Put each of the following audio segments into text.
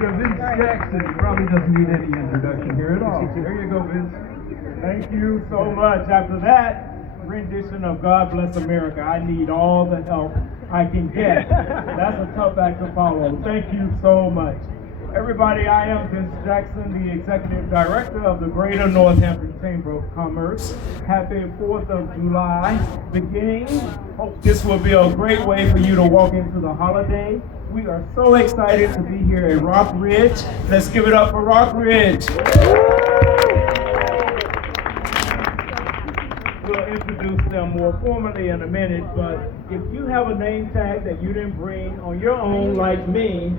Vince Jackson probably doesn't need any introduction here at all. There you go, Vince. Thank you so much. After that rendition of God Bless America, I need all the help I can get. That's a tough act to follow. Thank you so much. Everybody, I am Vince Jackson, the Executive Director of the Greater Northampton Chamber of Commerce. Happy 4th of July beginning. Hope this will be a great way for you to walk into the holiday. We are so excited to be here at Rockridge. Let's give it up for Rockridge. We'll introduce them more formally in a minute, but if you have a name tag that you didn't bring on your own like me,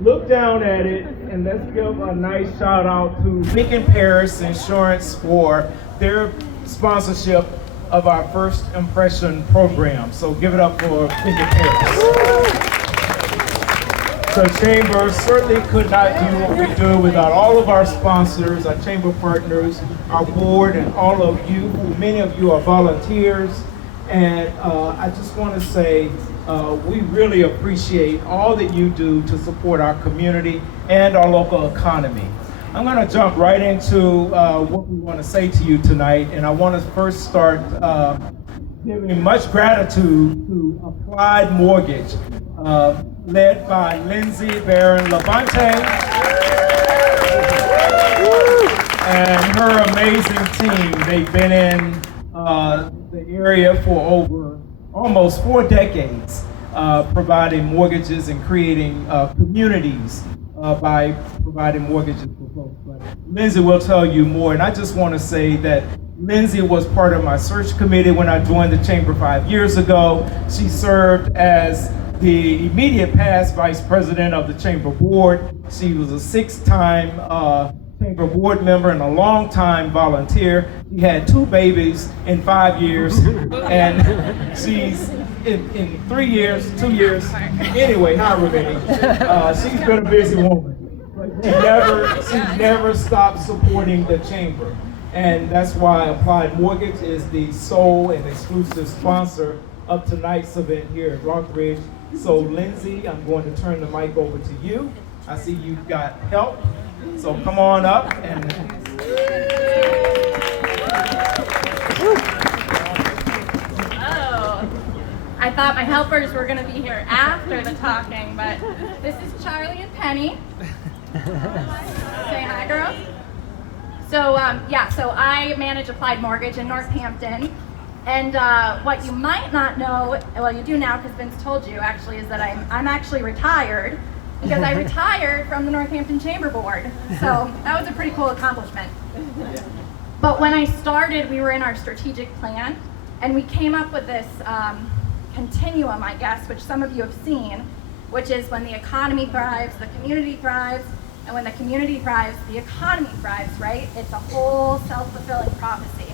look down at it and let's give a nice shout out to Beacon Paris Insurance for their sponsorship of our First Impression program. So give it up for Beacon Paris. The Chamber certainly could not do what we do without all of our sponsors, our Chamber partners, our board, and all of you. Many of you are volunteers. And I just want to say we really appreciate all that you do to support our community and our local economy. I'm going to jump right into what we want to say to you tonight. And I want to first start giving much gratitude to Applied Mortgage, led by Lindsay Barron Levante and her amazing team. They've been in the area for over almost 4 decades, providing mortgages and creating communities by providing mortgages for folks. But Lindsay will tell you more, and I just want to say that Lindsay was part of my search committee when I joined the Chamber 5 years ago. She served as the immediate past vice president of the Chamber Board. She was a 6-time Chamber Board member and a long-time volunteer. She had 2 babies in 5 years, and she's in 3 years, 2 years, anyway, however many. She's been a busy woman. She never stopped supporting the Chamber. And that's why Applied Mortgage is the sole and exclusive sponsor of tonight's event here at Rockridge. So Lindsay, I'm going to turn the mic over to you. I see you've got help, so come on up and I thought my helpers were going to be here after the talking, but this is Charlie and Penny. Say hi, girls. So, so I manage Applied Mortgage in Northampton. And what you might not know, well, you do now because Vince told you actually, is that I'm actually retired because I retired from the Northampton Chamber Board. So that was a pretty cool accomplishment. But when I started, we were in our strategic plan, and we came up with this continuum, I guess, which some of you have seen, which is when the economy thrives, the community thrives, and when the community thrives, the economy thrives, right? It's a whole self-fulfilling prophecy.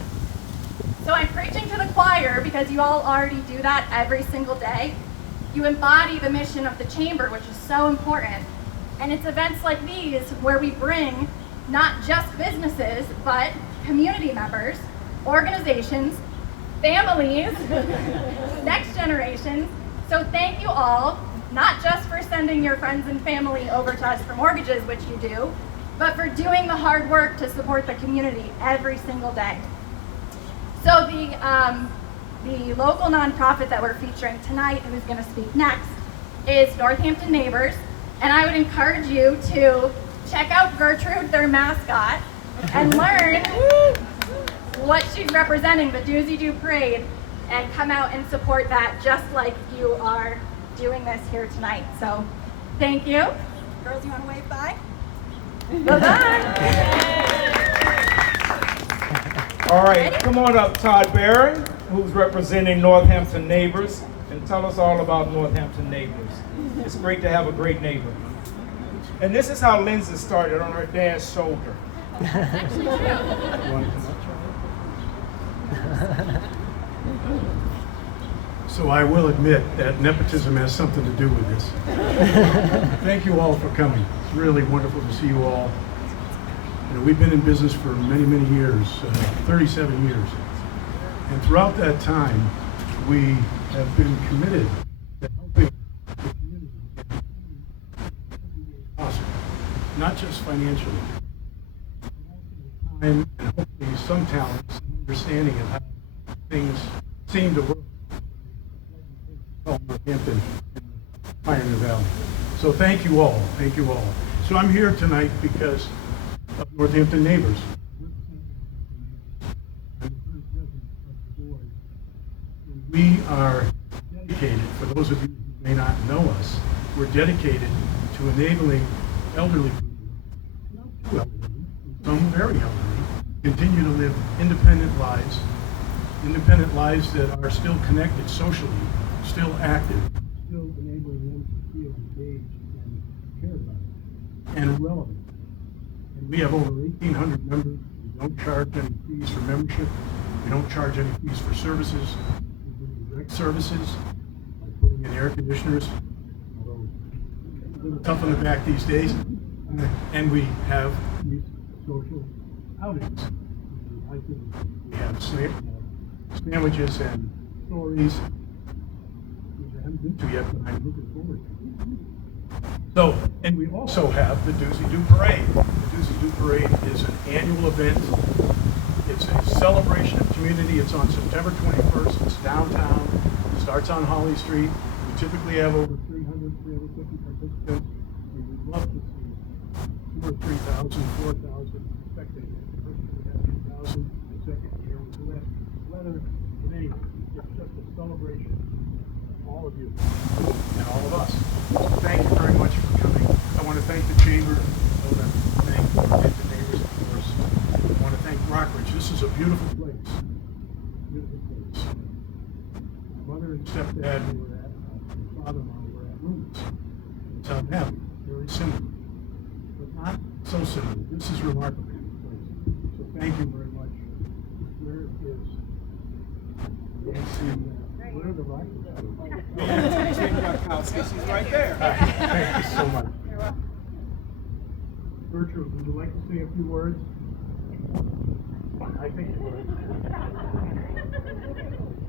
So I'm preaching to the choir because you all already do that every single day. You embody the mission of the Chamber, which is so important. And it's events like these where we bring not just businesses, but community members, organizations, families, next generations. So thank you all, not just for sending your friends and family over to us for mortgages, which you do, but for doing the hard work to support the community every single day. So the local nonprofit that we're featuring tonight, who's going to speak next, is Northampton Neighbors, and I would encourage you to check out Gertrude, their mascot, and learn what she's representing, the Doozy Doo Parade, and come out and support that just like you are doing this here tonight. So thank you. Girls, you want to wave bye? Bye-bye. All right, come on up, Todd Barron, who's representing Northampton Neighbors, and tell us all about Northampton Neighbors. It's great to have a great neighbor. And this is how Lindsay started, on her dad's shoulder. Actually true. So I will admit that nepotism has something to do with this. Thank you all for coming. It's really wonderful to see you all. You know, we've been in business for many, many years, 37 years. And throughout that time, we have been committed to helping the community in every way possible. not just financially, time and hopefully some talent, some understanding of how things seem to work. Northampton and the Pioneer Valley. So thank you all. Thank you all. So I'm here tonight because of Northampton neighbors. I'm the current president of the board. And we are dedicated, for those of you who may not know us, we're dedicated to enabling elderly people, not too elderly, some very elderly, continue to live independent lives that are still connected socially, still active, still enabling them to feel engaged and cared about and relevant. And we have over 1,800 members. We don't charge any fees for membership. We don't charge any fees for services. We do direct services, like putting in air conditioners, although a little tough on the back these days. And we have these social outings. We have sandwiches and stories, which I haven't been to yet, but I'm looking forward to. So, and we also have the Doozy Doo Parade. The Doozy Doo Parade is an annual event. It's a celebration of community. It's on September 21st. It's downtown. It starts on Holly Street. We typically have over 350 participants. We would love to see 2,000 or 3,000, 4,000 spectators. The first year we had 2,000. The second year was less weather. But anyway, it's just a celebration of all of you and all of us. So thank you very much for coming. I want to thank the Chamber. I want to thank the neighbors, of course. I want to thank Rockridge. This is a beautiful place. Beautiful place. My mother and stepdad who were at, my father-in-law were at rooms. It's how happy. Very similar. But not so similar. This is remarkable place. So thank you very much. Where is Nancy? Where are the Rockridge? She's right there. Thank you so much. Gertrude, would you like to say a few words? I think you would.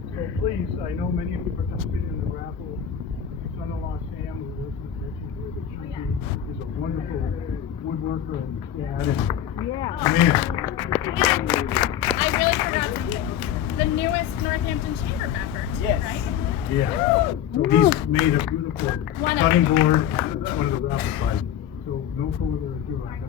So please, I know many of you participated in the raffle. My son-in-law Sam, who wasn't mentioned here, but should be, is a wonderful woodworker and dad. Man. And I really forgot to say, the newest Northampton Chamber member, Yes. right? Yeah. So he's made a beautiful cutting board. It's one of the raffle prizes. So no further ado, I'm going